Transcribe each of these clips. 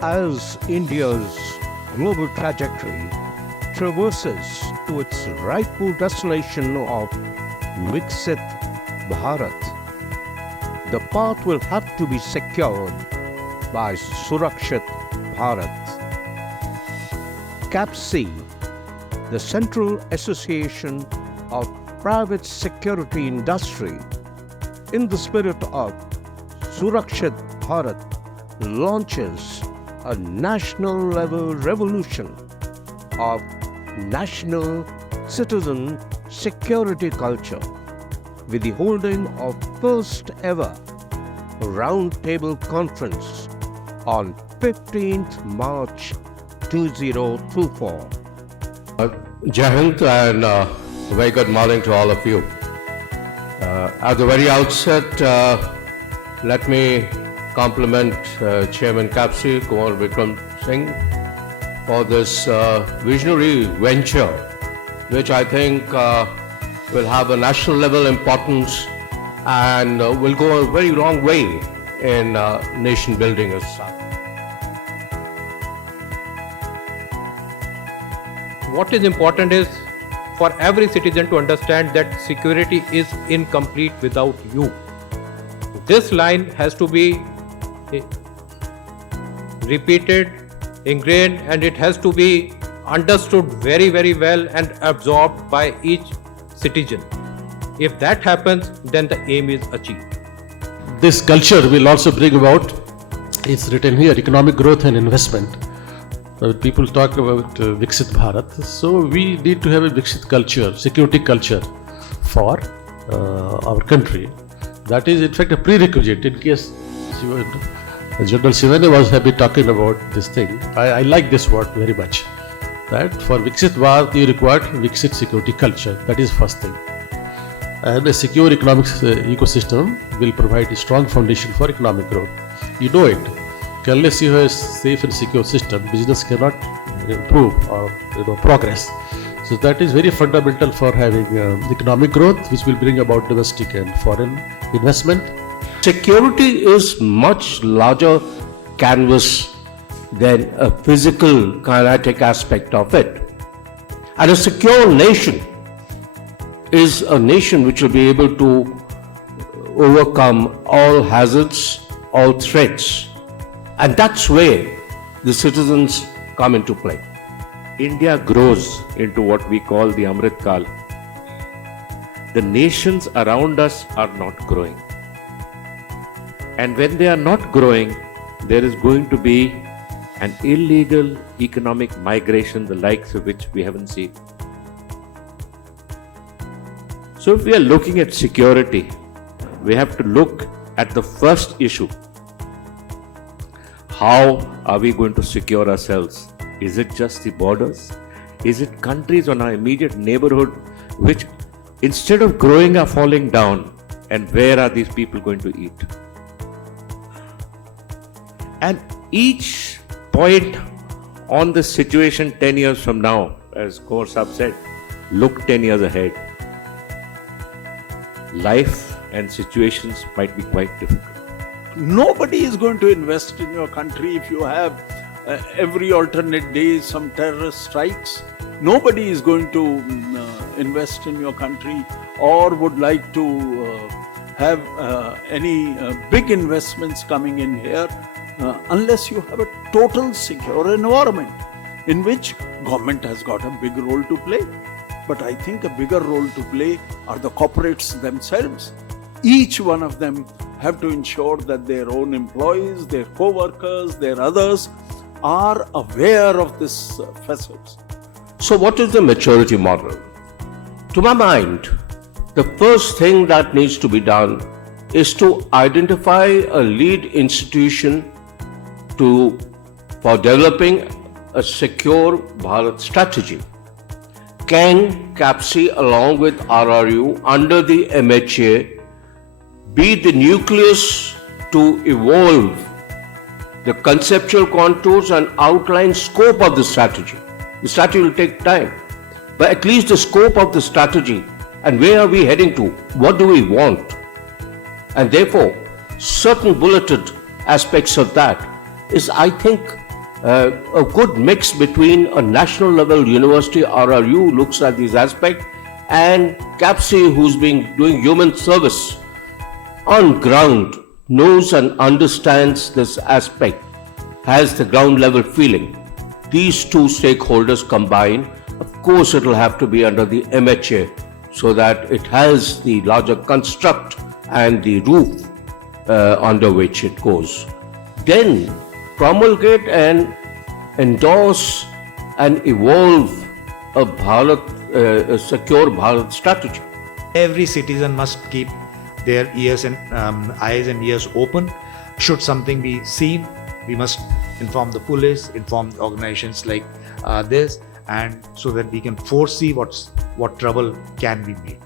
as India's global trajectory traverses to its rightful destination of Viksit Bharat, the path will have to be secured by Surakshit Bharat. CAPC, the Central Association of Private Security Industry, in the spirit of Surakshit Bharat, launches a national-level revolution of national citizen security culture with the holding of first ever roundtable conference on 15th March 2024. Jai Hind and very good morning to all of you. At the very outset, let me compliment Chairman CAPC, Kumar Vikram Singh, for this visionary venture, which I think will have a national level importance and will go a very long way in nation building as such. What is important is for every citizen to understand that security is incomplete without you. This line has to be repeated, ingrained, and it has to be understood very, very well and absorbed by each citizen. If that happens, then the aim is achieved. This culture will also bring about, it's written here, economic growth and investment. People talk about Viksit Bharat. So we need to have a Viksit culture, security culture for our country. That is in fact a prerequisite in case General Sivane was happy talking about this thing. I like this word very much. That for Viksit Bharat you require Viksit security culture. That is first thing. And a secure economic ecosystem will provide a strong foundation for economic growth. You know it. Unless you have a safe and secure system, business cannot improve or progress. So that is very fundamental for having economic growth, which will bring about domestic and foreign investment. Security is much larger canvas than a physical kinetic aspect of it. And a secure nation is a nation which will be able to overcome all hazards, all threats. And that's where the citizens come into play. India grows into what we call the Amrit Kal. The nations around us are not growing. And when they are not growing, there is going to be an illegal economic migration, the likes of which we haven't seen. So if we are looking at security, we have to look at the first issue. How are we going to secure ourselves? Is it just the borders? Is it countries on our immediate neighborhood which instead of growing are falling down? And where are these people going to eat? And each point on the situation 10 years from now, as Kaur Sahab said, look 10 years ahead. Life and situations might be quite difficult. Nobody is going to invest in your country if you have every alternate day some terrorist strikes. Nobody is going to invest in your country or would like to have any big investments coming in here unless you have a total secure environment in which government has got a big role to play. But I think a bigger role to play are the corporates themselves. Each one of them have to ensure that their own employees, their co-workers, their others are aware of this facets. So what is the maturity model? To my mind, the first thing that needs to be done is to identify a lead institution for developing a secure Bharat strategy. Can CAPC along with RRU under the MHA be the nucleus to evolve the conceptual contours and outline scope of the strategy? The strategy will take time, but at least the scope of the strategy and where are we heading to? What do we want? And therefore, certain bulleted aspects of that is, I think, a good mix between a national level university, RRU, looks at these aspects, and CAPSI, who's been doing human service on ground, knows and understands this aspect, has the ground level feeling. These two stakeholders combined, of course it will have to be under the MHA so that it has the larger construct and the roof under which it goes. Then promulgate and endorse and evolve a secure Bharat strategy. Every citizen must keep their ears and eyes and ears open. Should something be seen, we must inform the police, inform organizations like this, and so that we can foresee what trouble can be made,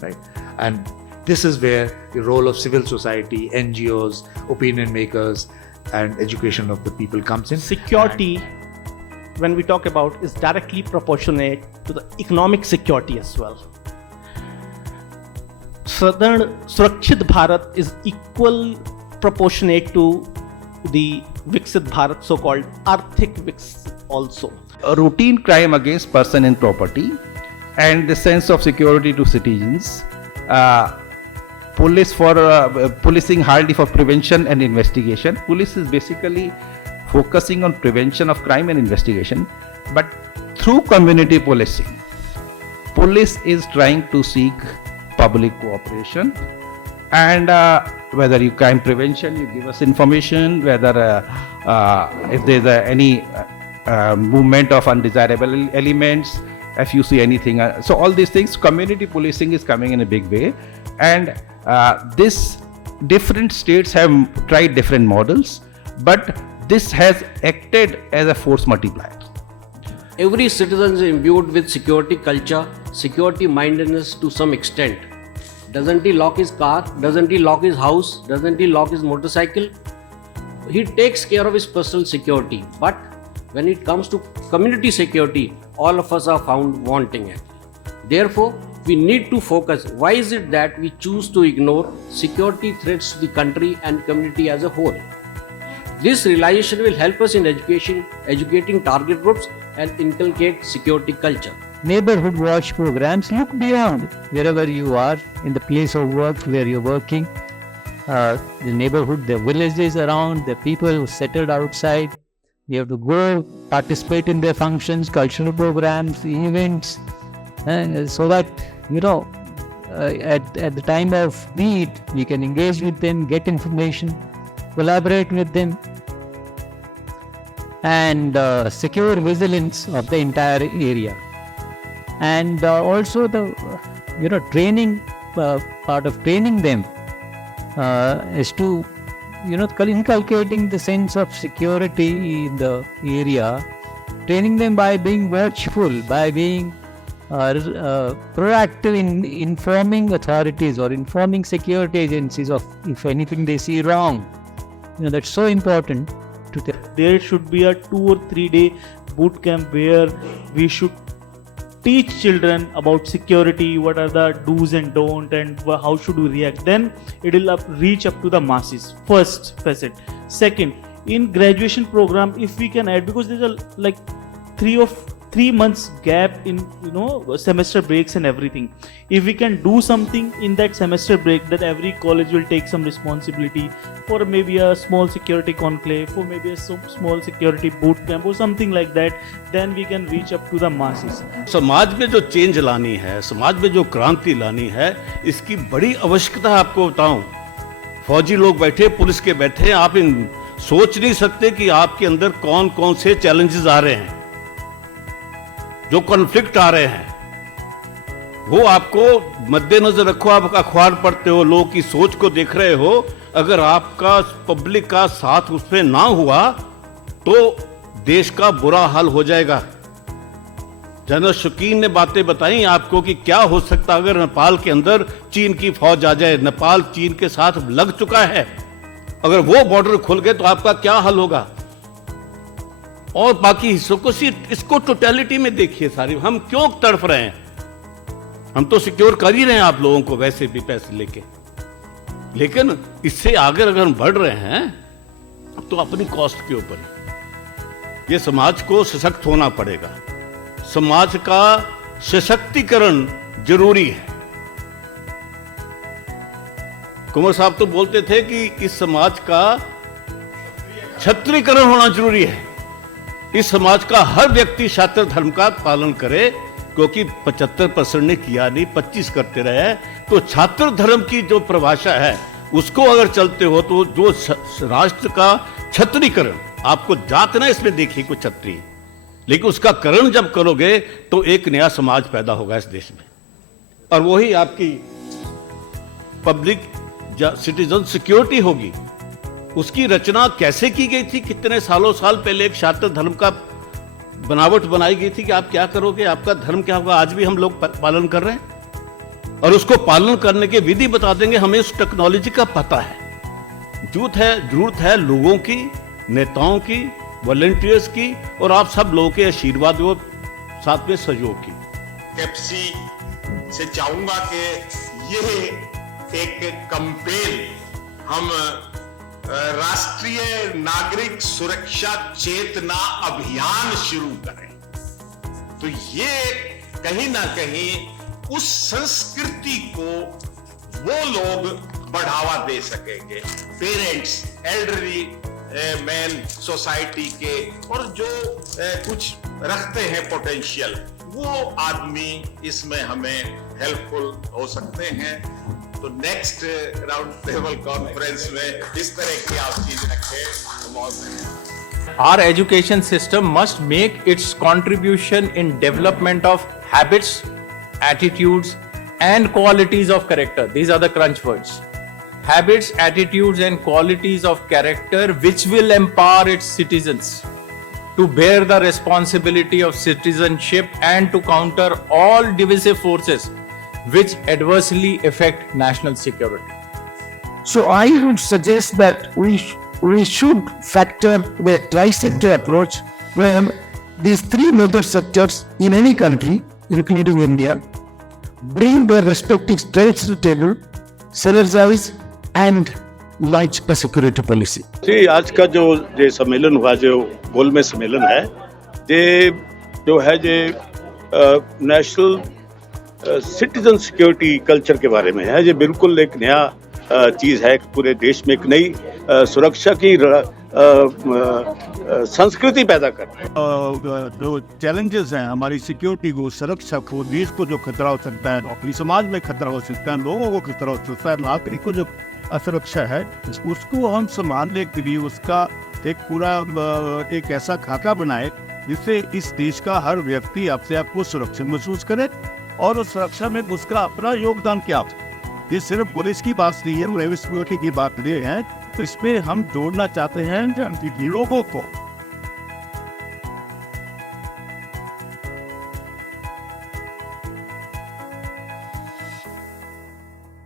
right? And this is where the role of civil society, NGOs, opinion makers, and education of the people comes in. Security, when we talk about, is directly proportionate to the economic security as well. Southern Surakshit Bharat is equal proportionate to the Viksit Bharat, so-called Arthik Viksit also. A routine crime against person and property, and the sense of security to citizens. Police for policing hardly for prevention and investigation. Police is basically focusing on prevention of crime and investigation, but through community policing, police is trying to seek public cooperation, and whether you crime prevention, you give us information, whether if there is any movement of undesirable elements, if you see anything, so all these things, community policing is coming in a big way, and this different states have tried different models, but this has acted as a force multiplier. Every citizen is imbued with security culture, security mindedness to some extent. Doesn't he lock his car? Doesn't he lock his house? Doesn't he lock his motorcycle? He takes care of his personal security. But when it comes to community security, all of us are found wanting it. Therefore, we need to focus. Why is it that we choose to ignore security threats to the country and community as a whole? This realization will help us in educating target groups and inculcate security culture. Neighborhood watch programs look beyond wherever you are, in the place of work where you're working, the neighborhood, the villages around, the people who settled outside. We have to go participate in their functions, cultural programs, events, so that, at the time of need, we can engage with them, get information, collaborate with them, and secure vigilance of the entire area. And also the training, part of training them is to inculcating the sense of security in the area, training them by being watchful, by being proactive in informing authorities or informing security agencies of if anything they see wrong. That's so important to tell. There should be a 2 or 3 day boot camp where we should teach children about security, what are the do's and don'ts, and how should we react. Then it will reach up to the masses. First facet. Second, in graduation program, if we can add, because there's a 3 months gap in semester breaks and everything. If we can do something in that semester break, that every college will take some responsibility for maybe a small security conclave, for maybe a small security boot camp or something like that, then we can reach up to the masses. समाज में जो change लानी है, समाज में जो क्रांति लानी है, इसकी बड़ी आवश्यकता है। आपको बताऊं, फौजी लोग बैठे, पुलिस के बैठे, आप सोच नहीं सकते कि आपके अंदर कौन कौन से चैलेंजेस आ रहे हैं, जो कॉन्फ्लिक्ट आ रहे हैं, वो आपको मद्देनजर रखो। आप अखबार पढ़ते हो, लोगों की सोच को देख रहे हो, अगर आपका पब्लिक का साथ उसमें ना हुआ तो देश का बुरा हाल हो जाएगा। जनरल शकीन ने बातें बताई आपको कि क्या हो सकता अगर नेपाल के अंदर चीन की फौज आ जाए। नेपाल चीन के साथ लग चुका है, अगर वो बॉर्डर खुल गए तो आपका क्या हाल होगा। और बाकी हिस्सों को इसको टोटलिटी में देखिए सारी। हम क्यों तड़फ रहे हैं? हम तो सिक्योर कर ही रहे हैं आप लोगों को वैसे भी पैसे लेके, लेकिन इससे आगे अगर हम बढ़ रहे हैं तो अपनी कॉस्ट के ऊपर। ये समाज को सशक्त होना पड़ेगा। समाज का सशक्तिकरण जरूरी है। कुंवर साहब तो बोलते थे कि इस समाज का क्षत्रियकरण होना जरूरी है। इस समाज का हर व्यक्ति क्षात्र धर्म का पालन करे, क्योंकि 75% ने किया नहीं, 25 करते रहे। तो छात्र धर्म की जो परिभाषा है उसको अगर चलते हो तो जो राष्ट्र का क्षत्रियकरण, आपको जात ना इसमें देखिए कोई क्षत्रिय, लेकिन उसका करण जब करोगे तो एक नया समाज पैदा होगा इस देश में। और वही आपकी पब्लिक सिटीजन सिक्योरिटी होगी। उसकी रचना कैसे की गई थी? कितने सालों साल पहले एक छात्र धर्म का बनावट बनाई गई थी कि आप क्या करोगे, आपका धर्म क्या होगा। आज भी हम लोग पालन कर रहे हैं और उसको पालन करने के विधि बता देंगे। हमें उस टेक्नोलॉजी का पता है। जरूरत है लोगों की, नेताओं की, वॉलंटियर्स की और आप सब लोगों के आशीर्वाद और साथ में सहयोग की। केप्सी से चाहूंगा कि ये एक कैंपेन हम राष्ट्रीय नागरिक सुरक्षा चेतना अभियान शुरू करें, तो ये कहीं ना कहीं उस संस्कृति को वो लोग बढ़ावा दे सकेंगे। पेरेंट्स, एल्डरली मैन सोसाइटी के और जो कुछ रखते हैं पोटेंशियल, वो आदमी इसमें हमें हेल्पफुल हो सकते हैं। तो नेक्स्ट राउंड टेबल कॉन्फ्रेंस में इस तरह की आप चीज रखें। Our education system must make its contribution in development of habits, attitudes, and qualities of character. These are the crunch words. Habits, attitudes, and qualities of character which will empower its citizens to bear the responsibility of citizenship and to counter all divisive forces which adversely affect national security. So I would suggest that we should factor the tri-sector approach, where these three major sectors in any country, including India, bring their respective strengths to the table, civil service and launch a security policy. जी, आज का जो ये सम्मेलन हुआ, जो गोलमेज सम्मेलन है, ये जो है ये नेशनल सिटीजन सिक्योरिटी कल्चर के बारे में है। ये बिल्कुल एक नया चीज़ है। पूरे देश में एक नई सुरक्षा की संस्कृति पैदा कर रहा है। जो चैलेंजेस हैं हमारी सिक्योरिटी को, सुरक्षा को, देश को जो खतरा हो सकता है, अपनी समाज में खतरा हो सकता है, लोगों को खतरा हो सकता है, नागरिक को जो असुरक्षा है, उसको हम संभालने के लिए उसका एक पूरा एक ऐसा खाका बनाए जिससे इस देश का हर व्यक्ति अपने आप को सुरक्षित महसूस करे और उस सुरक्षा में उसका अपना योगदान क्या हो। ये सिर्फ पुलिस की बात नहीं है, प्राइवेट सिक्योरिटी की बात नहीं है। तो इसमें हम जोड़ना चाहते हैं लोगों को,